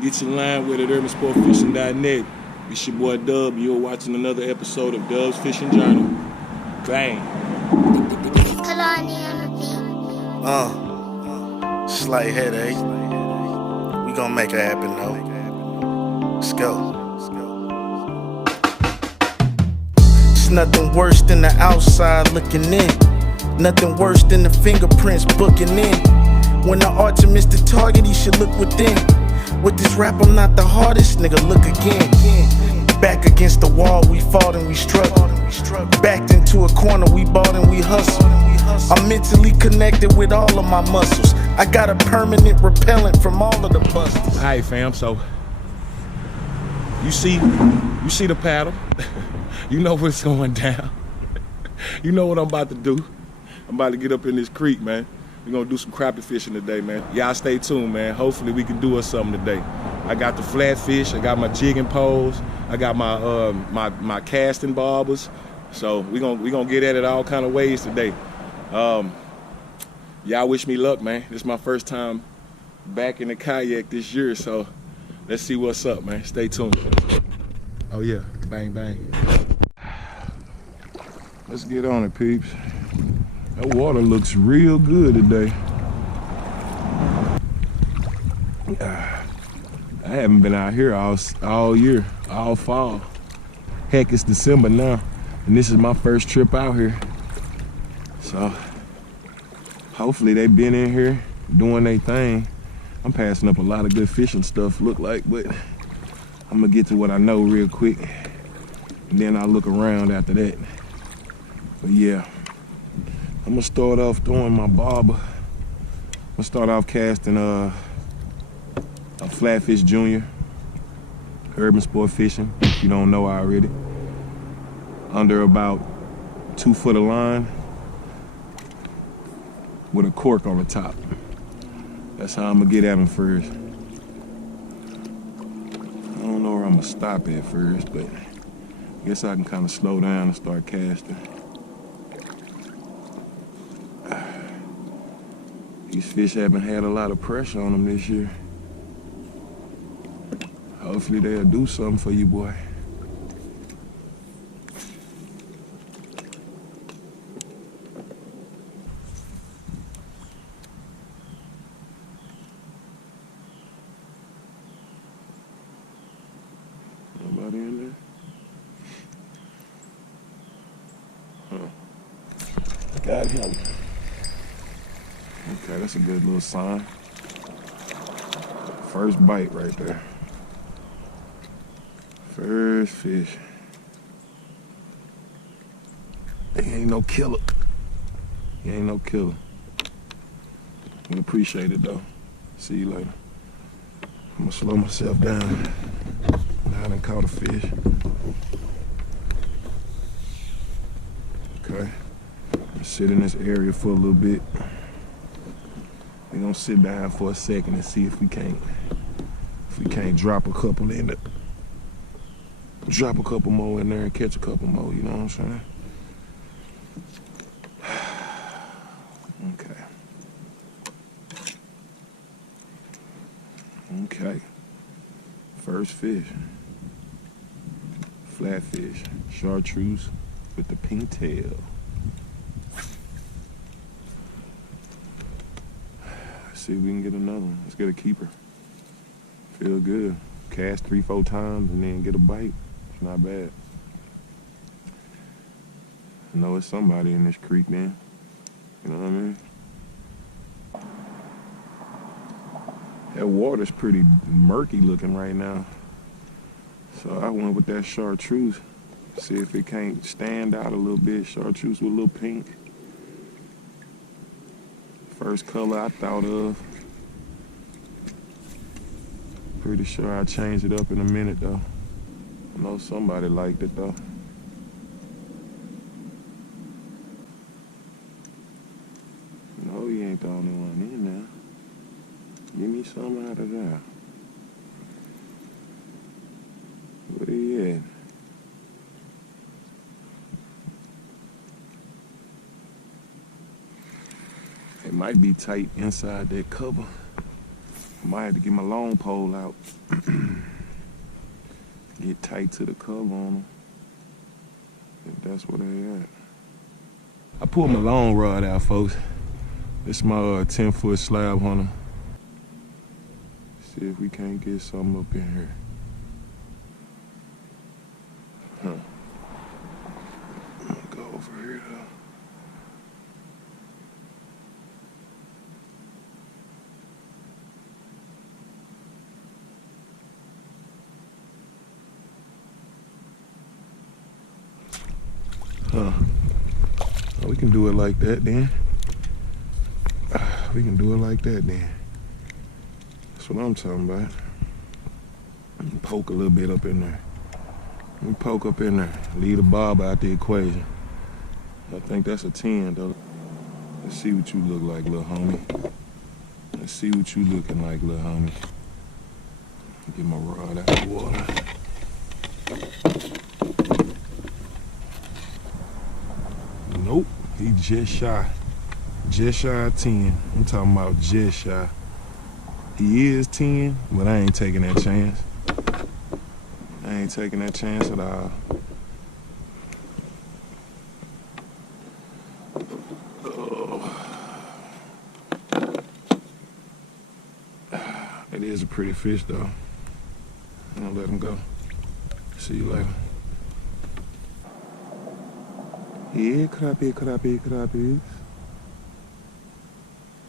Get your line with it, urbansportfishing.net. It's your boy Dub, and you're watching another episode of Dub's Fishing Journal. Bang. Slight headache. We gonna make it happen though. Let's go. It's nothing worse than the outside looking in. Nothing worse than the fingerprints booking in. When the archer missed the target, he should look within. With this rap, I'm not the hardest, nigga, look again. Back against the wall, we fought and we struggled. Backed into a corner, we bought and we hustled. I'm mentally connected with all of my muscles. I got a permanent repellent from all of the busters. Alright fam, so you see the paddle. You know what's going down. You know what I'm about to do. I'm about to get up in this creek, man. We're gonna do some crappie fishing today, man. Y'all stay tuned, man. Hopefully we can do us something today. I got the flatfish, I got my jigging poles, I got my my casting bobbers. So we gonna get at it all kind of ways today. Y'all wish me luck, man. This is my first time back in the kayak this year, so let's see what's up, man. Stay tuned. Oh yeah, bang bang. Let's get on it, peeps. That water looks real good today. I haven't been out here all year, all fall. Heck, it's December now, and this is my first trip out here. So, hopefully they been in here doing their thing. I'm passing up a lot of good fishing stuff, look like, but I'm gonna get to what I know real quick, and then I'll look around after that. But yeah, I'm gonna start off throwing my bobber. I'm gonna start off casting a Flatfish Junior, urban sport fishing, if you don't know already. Under about 2 foot of line with a cork on the top. That's how I'm gonna get at him first. I don't know where I'm gonna stop at first, but I guess I can kind of slow down and start casting. These fish haven't had a lot of pressure on them this year. Hopefully they'll do something for you, boy. Nobody in there? Huh. Got him. Okay, that's a good little sign. First bite right there. First fish. He ain't no killer. He ain't no killer. I appreciate it though. See you later. I'm gonna slow myself down. Now I done caught a fish. Okay. Sit in this area for a little bit. We're gonna sit down for a second and see if we can't drop a couple in it. Drop a couple more in there and catch a couple more, you know what I'm saying? Okay. Okay. First fish. Flatfish. Chartreuse with the pink tail. See if we can get another one. Let's get a keeper. Feel good. Cast 3-4 times and then get a bite. It's not bad. I know it's somebody in this creek, man. You know what I mean? That water's pretty murky looking right now. So I went with that chartreuse. See if it can't stand out a little bit. Chartreuse with a little pink. First color I thought of. Pretty sure I'll change it up in a minute though. I know somebody liked it though. No, you ain't the only one in there. Give me some out of there. Where he at? It might be tight inside that cover. Might have to get my long pole out. Get tight to the cover on them. If that's what they at. I pulled my long rod out, folks. This is my 10-foot slab hunter. See if we can't get something up in here. Huh. I'm gonna go over here though. Huh. Oh, we can do it like that then. We can do it like that then. That's what I'm talking about. Poke a little bit up in there. Let me poke up in there. Leave the bob out the equation. I think that's a 10 though. Let's see what you look like, little homie. Let's see what you looking like, little homie. Get my rod out of the water. Nope, he just shy. Just shy of 10. I'm talking about just shy. He is 10, but I ain't taking that chance. I ain't taking that chance at all. Oh. It is a pretty fish though. I'm gonna let him go. See you later. Yeah, crappie, crappie, crappie.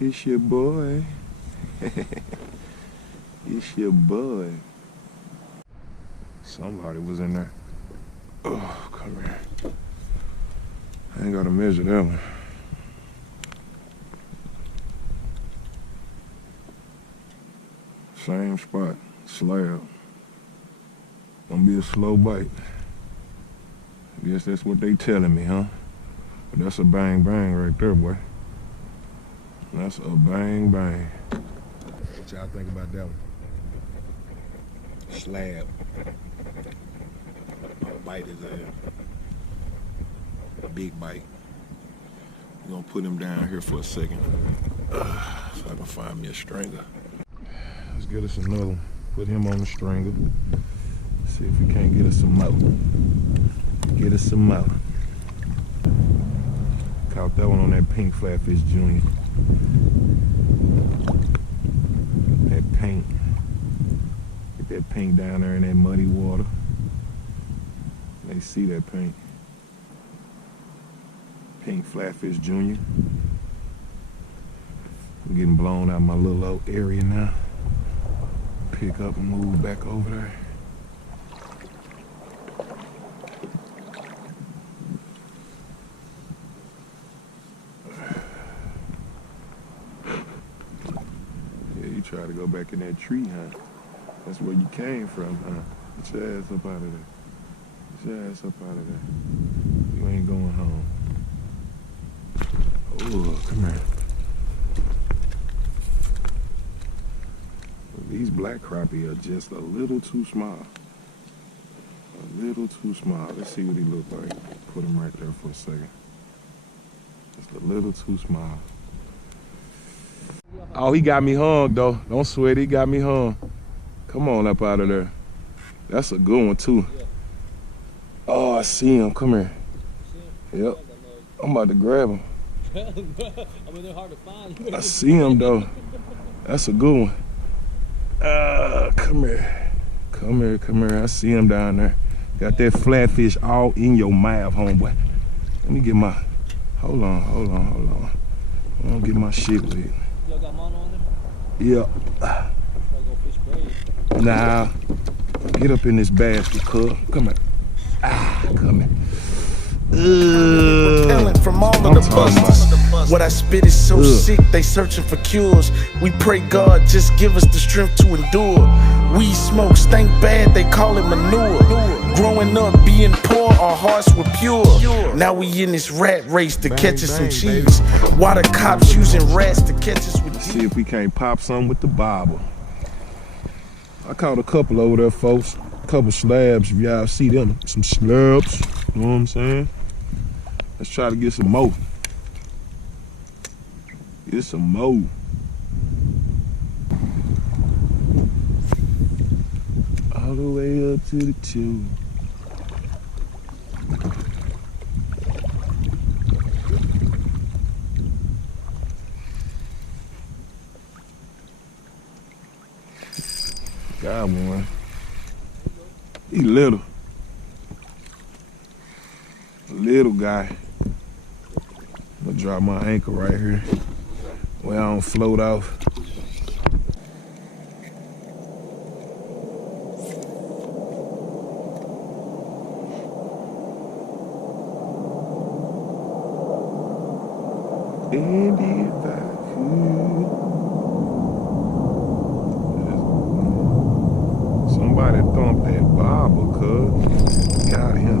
It's your boy. It's your boy. Somebody was in there. Oh, come here. I ain't gotta measure that one. Same spot, slab. Gonna be a slow bite. I guess that's what they telling me, huh? But that's a bang bang right there, boy. That's a bang bang. What y'all think about that one? Slab. I'll bite his ass. Big bite. We're gonna put him down here for a second. So I can find me a stringer. Let's get us another one. Put him on the stringer. See if we can't get us some more. Get us some more. Caught that one on that pink flatfish junior. That pink. Get that pink down there in that muddy water. They see that pink. Pink flatfish junior. I'm getting blown out of my little old area now. Pick up and move back over there. Yeah, you try to go back in that tree, huh? That's where you came from, huh? Get your ass up out of there. Get your ass up out of there. You ain't going home. Oh, come here. These black crappie are just a little too small. A little too small. Let's see what he look like. Put him right there for a second. Just a little too small. Oh, he got me hung though. Don't sweat, he got me hung. Come on up out of there. That's a good one too. Oh, I see him. Come here. Yep. I'm about to grab him. I mean, they're hard to find. I see him though. That's a good one. Come here. Come here, come here. I see him down there. Got that flatfish all in your mouth, homeboy. Let me get my, hold on. I'm gonna get my shit with it. Y'all got mono on there? Yeah. Try to go fish brave. Nah. Get up in this basket, cuz. Come here. Come here. Repellent from all of the busters. What I spit is so sick, they searching for cures. We pray God just give us the strength to endure. Weed smoke stink bad, they call it manure. Growing up being poor, our hearts were pure. Now we in this rat race to catch us some cheese. Why the cops using rats to catch us with See if we can't pop some with the bobber. I caught a couple over there, folks. A couple slabs, if y'all see them. Some slabs, you know what I'm saying? Let's try to get some more. Get some more. the way up to the tube. Got one. He little. Little guy. I'm gonna drop my ankle right here where I don't float off. And if I could. Somebody thumped that barber, cuz. Got him.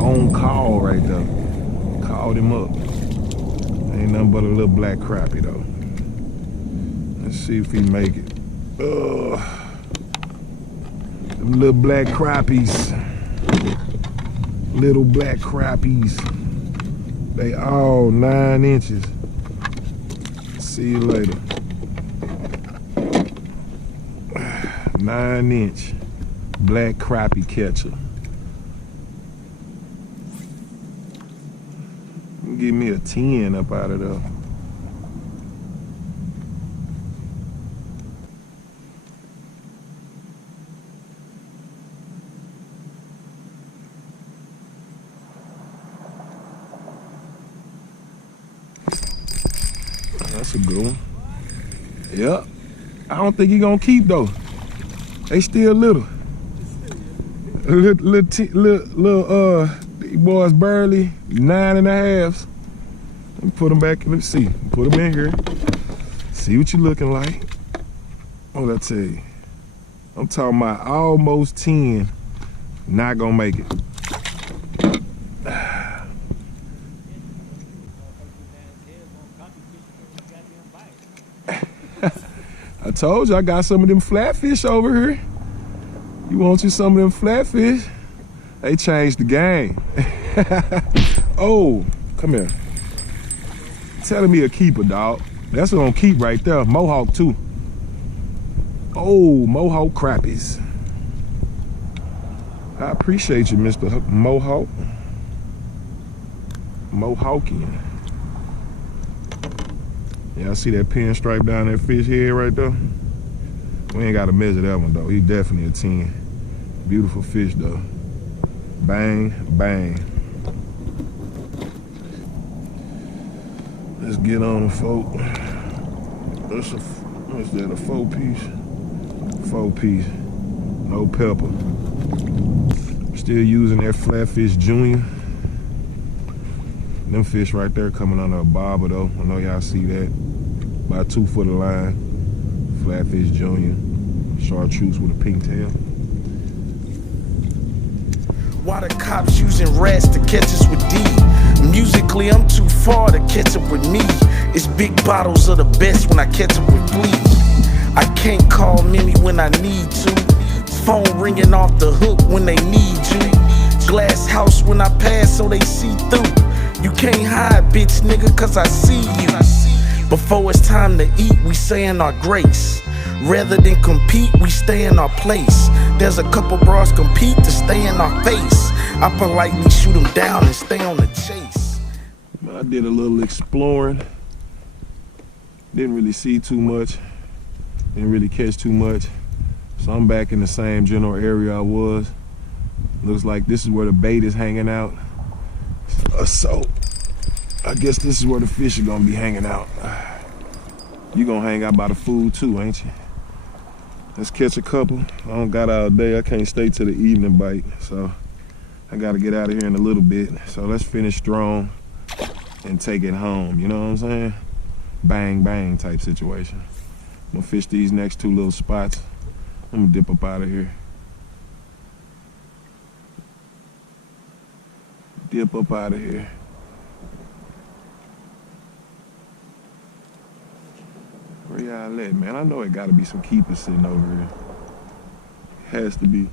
On call right there. Called him up. Ain't nothing but a little black crappie though. Let's see if he make it. Them little black crappies. Little black crappies. They all 9 inches. See you later. 9-inch black crappie catcher. Give me a 10 up out of there. That's a good one. Yep. I don't think he gonna keep though. They still little. Little these boys barely 9.5. Let me put them back. Let's see. Put them in here. See what you looking like. What did I tell you? I'm talking about almost 10. Not gonna make it. I told you I got some of them flatfish over here. You want you some of them flatfish? They changed the game. Oh, come here. Telling me a keeper, dog. That's gonna keep right there. Mohawk too. Oh, Mohawk crappies. I appreciate you, Mr. Mohawk. Mohawkian. Yeah, I see that pinstripe down that fish head right there. We ain't gotta measure that one though. He's definitely a 10. Beautiful fish though. Bang, bang. Let's get on the folk. What's that, a 4-piece? 4-piece. No pepper. Still using that Flatfish Junior. Them fish right there coming under a bobber though. I know y'all see that. About 2 foot of line. Flatfish Junior. Chartreuse with a pink tail. Why the cops using rats to catch us with D? Musically, I'm too far to catch up with me. It's big bottles of the best when I catch up with Bleed. I can't call Mimi when I need to. Phone ringing off the hook when they need you. Glass house when I pass so they see through. You can't hide, bitch, nigga, cause I see you. Before it's time to eat, we saying our grace. Rather than compete, we stay in our place. There's a couple bras compete to stay in our face. I politely shoot them down and stay on the chase. I did a little exploring. Didn't really see too much. Didn't really catch too much. So I'm back in the same general area I was. Looks like this is where the bait is hanging out. So I guess this is where the fish are gonna be hanging out. You gonna hang out by the food too, ain't you? Let's catch a couple. I don't got all day. I can't stay till the evening bite. So I gotta get out of here in a little bit. So let's finish strong and take it home. You know what I'm saying? Bang, bang type situation. I'm gonna fish these next 2 little spots. I'm gonna dip up out of here. Dip up out of here. Where y'all at, man? I know it gotta be some keepers sitting over here. Has to be.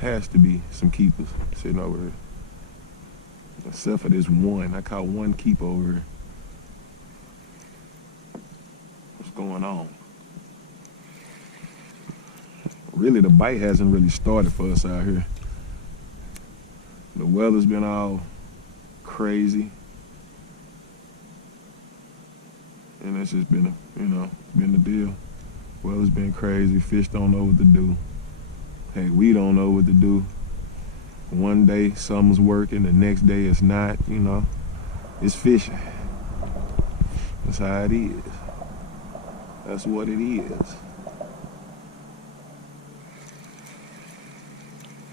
Has to be some keepers sitting over here. Except for this one. I caught one keeper over here. What's going on? Really, the bite hasn't really started for us out here. The weather's been all crazy. And that's just been, been the deal. Weather's been crazy. Fish don't know what to do. Hey, we don't know what to do. One day something's working, the next day it's not, It's fishing. That's how it is. That's what it is.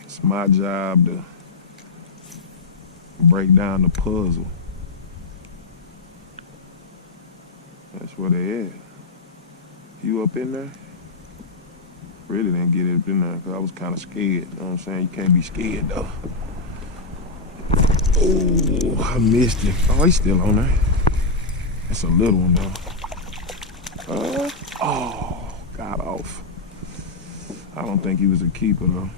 It's my job to break down the puzzle. That's where they at. You up in there? Really didn't get it up in there because I was kind of scared. You know what I'm saying? You can't be scared though. Oh, I missed him. Oh, he's still on there. That's a little one though. Oh, got off. I don't think he was a keeper though.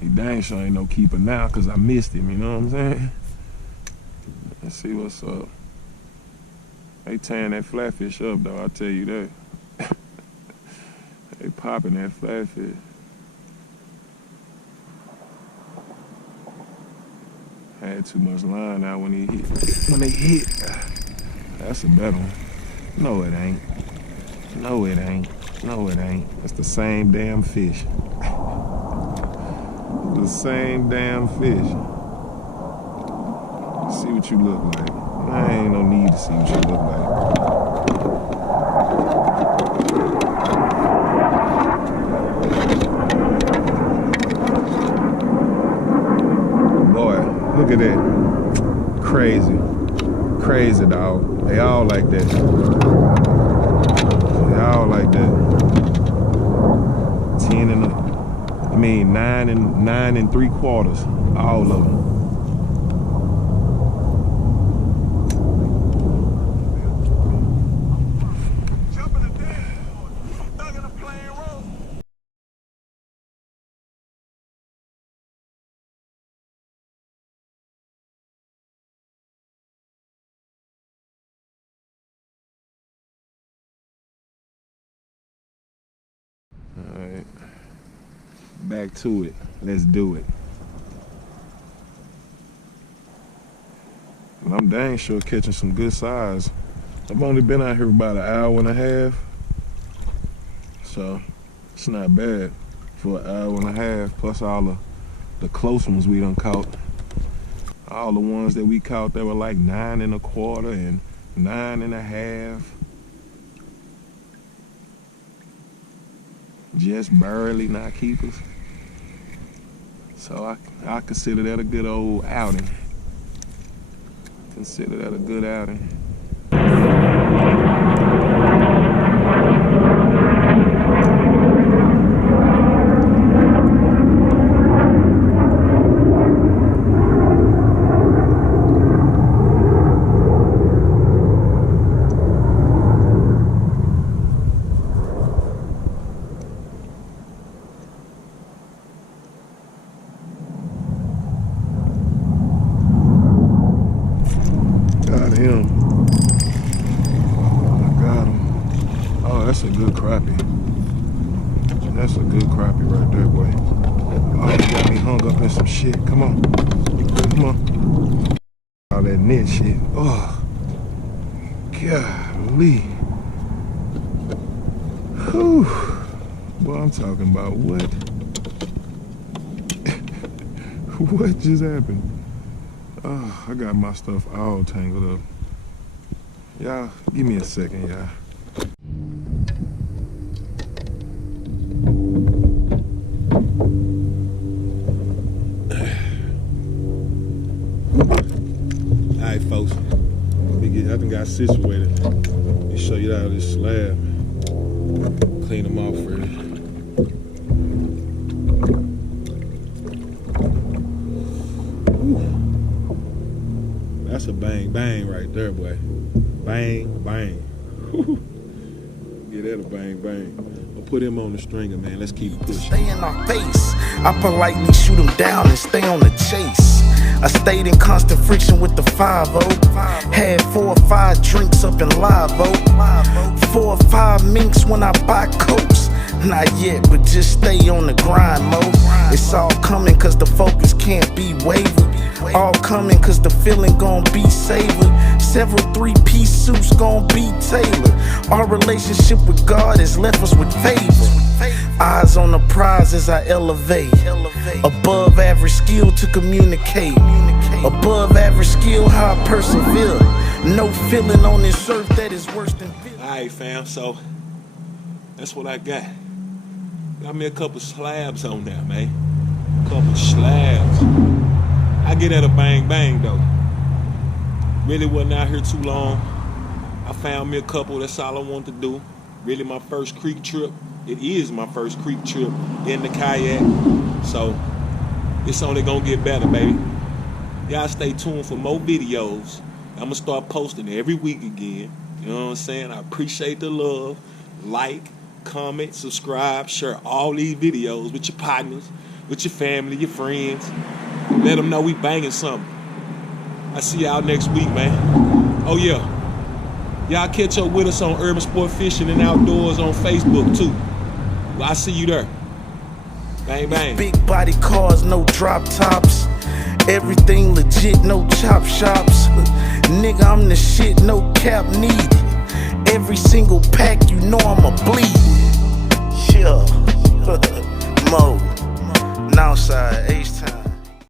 He dang sure ain't no keeper now because I missed him, you know what I'm saying? Let's see what's up. They tearing that flatfish up though, I'll tell you that. They popping that flatfish. Had too much line out when they hit. That's a better one. No, it ain't. No, it ain't. No, it ain't. It's the same damn fish. The same damn fish. See what you look like. I ain't no need to see what you look like. Look at that. Crazy. Crazy, dog. They all like that. They all like that. 9 and 3/4. All of them. Alright, back to it. Let's do it. And I'm dang sure catching some good size. I've only been out here about an hour and a half, so it's not bad for an hour and a half, plus all the close ones we done caught. All the ones that we caught that were like 9 1/4 and 9 1/2. Just barely not keepers. So I consider that a good old outing. Consider that a good outing. That's a good crappie. That's a good crappie right there, boy. Oh, you got me hung up in some shit. Come on. Come on. All that net shit. Oh. Golly. Whew. Boy, I'm talking about what? What just happened? Oh, I got my stuff all tangled up. Y'all, give me a second, y'all. Alright, folks. I done got situated. Let me show you out this slab. Clean them off first. That's a bang bang right there, boy. Bang bang. Get that a bang bang. I'll put him on the stringer, man. Let's keep pushing. Stay in our face. I politely shoot him down and stay on the chase. I stayed in constant friction with the 5-0. Had 4 or 5 drinks up in Live-O. 4 or 5 minks when I buy coats. Not yet, but just stay on the grind, Mo. It's all coming cause the focus can't be wavered. All coming cause the feeling gon' be savored. Several 3-piece suits gon' be tailored. Our relationship with God has left us with favor. Eyes on the prize as I elevate. Above average skill to communicate. Above average skill how I persevere. No feeling on this earth that is worse than fear. Alright fam, so that's what I got. Got me a couple slabs on there, man. A couple slabs. I get at a bang bang though. Really wasn't out here too long. I found me a couple, that's all I wanted to do. Really my first creek trip. It is my first creek trip in the kayak. So it's only gonna get better, baby. Y'all stay tuned for more videos. I'm gonna start posting every week again. You know what I'm saying? I appreciate the love. Like, comment, subscribe, share all these videos with your partners, with your family, your friends. Let them know we banging something. I see y'all next week, man. Oh yeah, y'all catch up with us on Urban Sport Fishing and Outdoors on Facebook too. Well, I see you there. Bang bang. Big body cars, no drop tops. Everything legit, no chop shops. Nigga, I'm the shit, no cap needed. Every single pack, you know I'ma bleed. Yeah. Mo. Northside, H-Town.